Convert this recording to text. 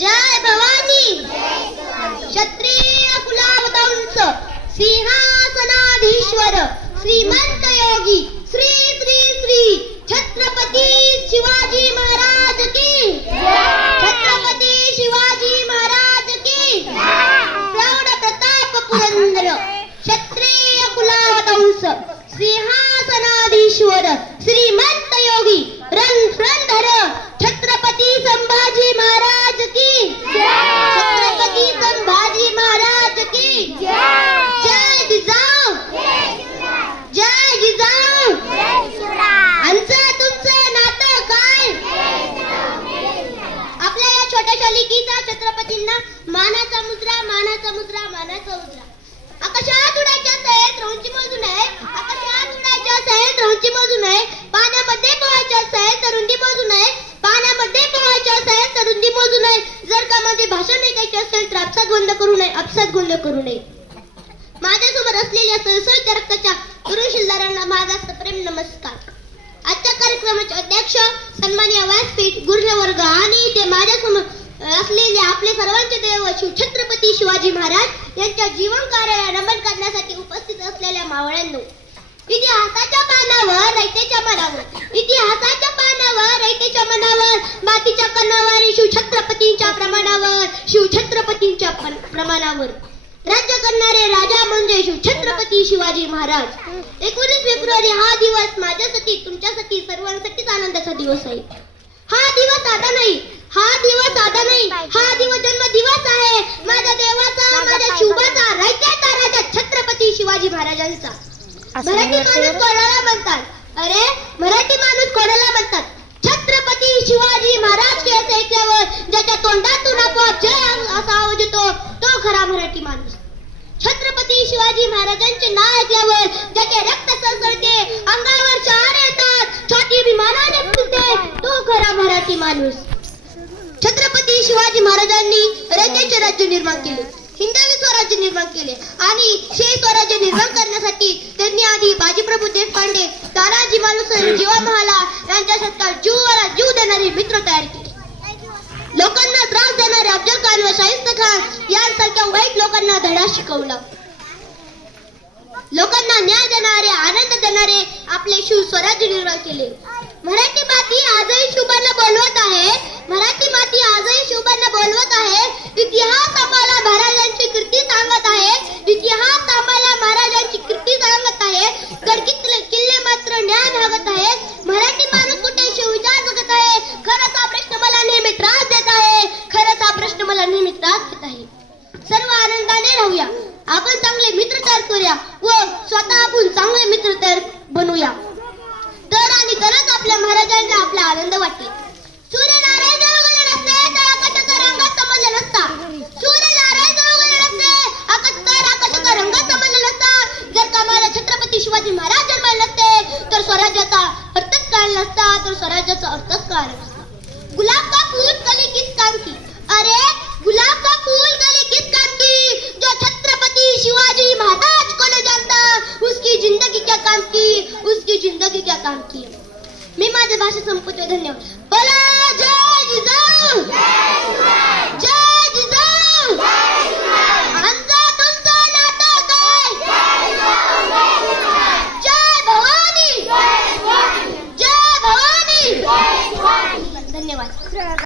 जय भवानी. क्षत्रिय कुलावतंस सिंहासनाधीश्वर श्रीमंत योगी श्री श्री श्री छत्रपती शिवाजी महाराज की. छत्रपती शिवाजी महाराज की. प्रौढ प्रताप पुरंदर क्षत्रिय कुलावतंस सिंहासनाधीश्वर श्रीमंत योगी रणधर छत्रपती संभाजी महाराज की. छत्रपती संभाजी महाराज की. जय जिजाऊ. जय जिजाऊ. आमचं तुमचं नातं काय. आपल्या या छोट्याशा लिखीचा छत्रपतींना मानाचा मुद्रा मानाचा मुद्रा मानाचा मुद्रा. आकाशात उडायच्या सहेत रोंची मोजू नये. आकाशात उडायच्या सहेत रोंची मोजू नये. पाण्यामध्ये पोहायच्या सहेत रुंदी मोजू नये. पाण्यामध्ये पोहायच्या सहेत रुंदी मोजू नये. जर का मध्ये भाषण ऐकायचे असेल तर आपसात गोंधळ करू नये. आपसात गोंधळ करू नये. माझ्यासमोर असलेल्या सळसळत्या रक्ताच्या गुरुशिलदारांना माझा सप्रेम नमस्कार. आजच्या कार्यक्रमाचे अध्यक्ष सन्माननीय व्यासपीठ गुरुवर्ग आणि ते माझ्यासमोर असलेले आपले सर्वांचे देव शिव छत्रपती शिवाजी महाराज यांच्या जीवन कार्याला नमन करण्यासाठी उपस्थित असलेल्या मावळ्यांनो. इतिहासाच्या पानावर रयतेच्या मनावर. इतिहासाच्या पानावर रयतेच्या मनावर मातीच्या कणावर शिव छत्रपतींच्या प्रमाणावर. शिव छत्रपतींच्या प्रमाणावर राज्य करणारे राजा म्हणजे शिव छत्रपती शिवाजी महाराज. 19 फेब्रुवारी हा दिवस माझ्यासाठी तुमच्यासाठी सर्वांसाठीच आनंदाचा दिवस आहे. हा दिवस साधा नाही. हा दिवस साधा नाही. हा दिवस जन्म दिवस आहे माझ्या देवाचा माझ्या शिवबाचा रयतेचा राजा छत्रपती शिवाजी महाराजांचा. मराठी माणूस कोणाला म्हणतात. अरे मराठी माणूस कोणाला म्हणतात. छत्रपती शिवाजी महाराज के असे ऐकल्यावर ज्याच्या तोंडातून आपोआप जय असा आवाज येतो तो खरा मराठी माणूस. छत्रपती शिवाजी महाराजांचे नाव ऐकल्यावर ज्याचे रक्त सळसळते अंगावर शहारे येतात छाती अभिमानाने फुलते तो खरा मराठी माणूस. छत्रपती शिवाजी महाराजांनी रयतेचे राज्य निर्माण केले. हिंदवी स्वराज्य निर्माण केले आणि शेष स्वराज्य निर्माण करण्यासाठी त्यांनी आधी बाजीप्रभू देशपांडे तानाजी मालुसरे जीवा महाला यांच्या शतकात जीव देणारे मित्र तयार केले. लोकांना त्रास देणारे अफजल खान व शाहिस्ता खान यांसारख्या वाईट लोकांना धडा शिकवला. लोकांना न्याय देणारे आनंद देणारे आपले शिव स्वराज्य निर्माण केले. मराठी माती आजही शिवबांना बोलवत आहे. मराठी माती आजही शिवबांना बोलवत आहे. इतिहास आम्हाला महाराजांची कीर्ती सांगत आहे. इतिहास आम्हाला महाराजांची कीर्ती सांगत आहे. गडकिल्ले किल्ले मात्र न्याय मागत आहे. मराठी माणूस कुठे शिवविचार जगत आहे. खरंच हा प्रश्न मला नेहमी त्रास देत आहे. खरंच हा प्रश्न मला नेहमी त्रास देत आहे. सर्व आनंदाने राहूया. आपण चांगले मित्र तयार करूया व स्वतः आपण चांगले मित्र तयार बनवूया. तर आणि तरच आपल्या महाराजांना आपला आनंद वाटेल. सूर्यनारायण जर उगवले नसते तर आकाशाचा रंगात समजला नसता. सूर्यनारायण जर उगवले नसते तर आकाशाचा रंगात समजला नसता. जर का मला छत्रपती शिवाजी महाराज जन्माला नसते तर स्वराज्याचा अर्थच कळला नसता. तर स्वराज्याचा अर्थच कळला नसता. गुलाब का फूल कली किस काम की. अरे गुलाब का फूल कली किस काम की. जो छत्रपती शिवाजी महाराज को नहीं जानता उसकी जिंदगी क्या काम की. उसकी जिंदगी क्या काम की. मी माझी भाषा संपवतो. धन्यवाद.